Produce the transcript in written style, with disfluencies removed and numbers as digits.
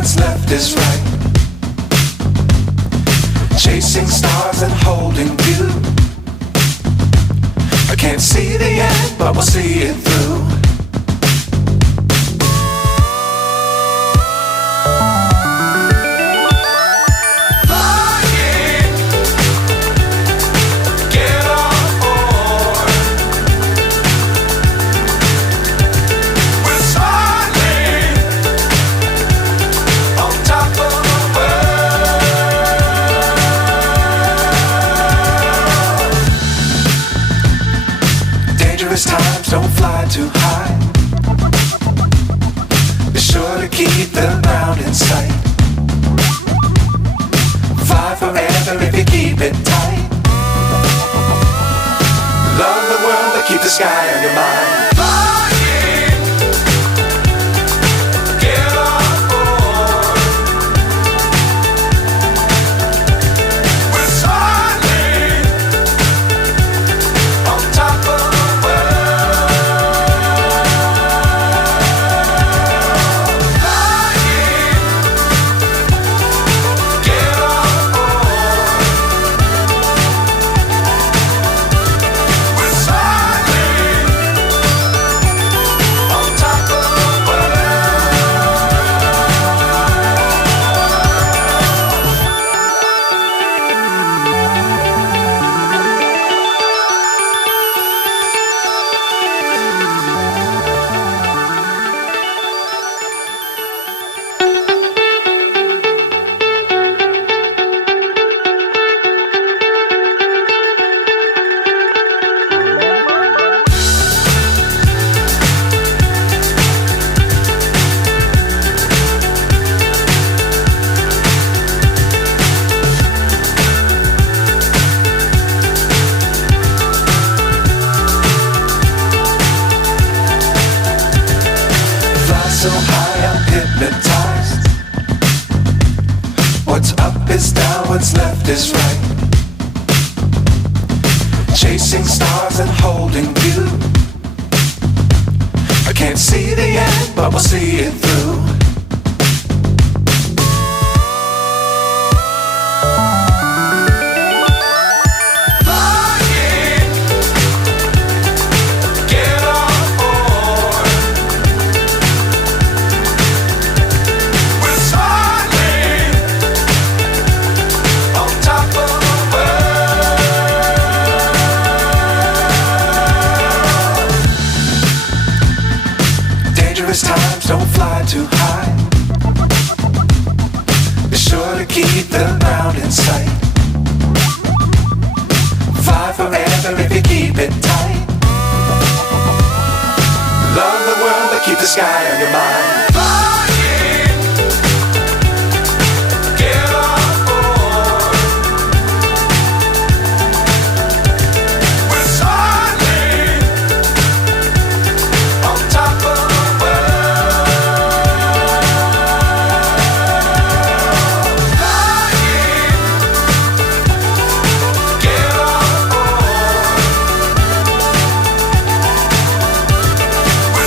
what's left is right. Chasing stars and holding you. I can't see the end, but we'll see it through. Times don't fly too high. Be sure to keep the ground in sight. Fly forever if you keep it tight. Love the world but keep the sky on your mind. So high I'm hypnotized. What's up is down, what's left is right. Chasing stars and holding you. I can't see the end, but we'll see it through. Times don't fly too high. Be sure to keep the ground in sight. Fly forever if you keep it tight. Love the world but keep the sky on your mind.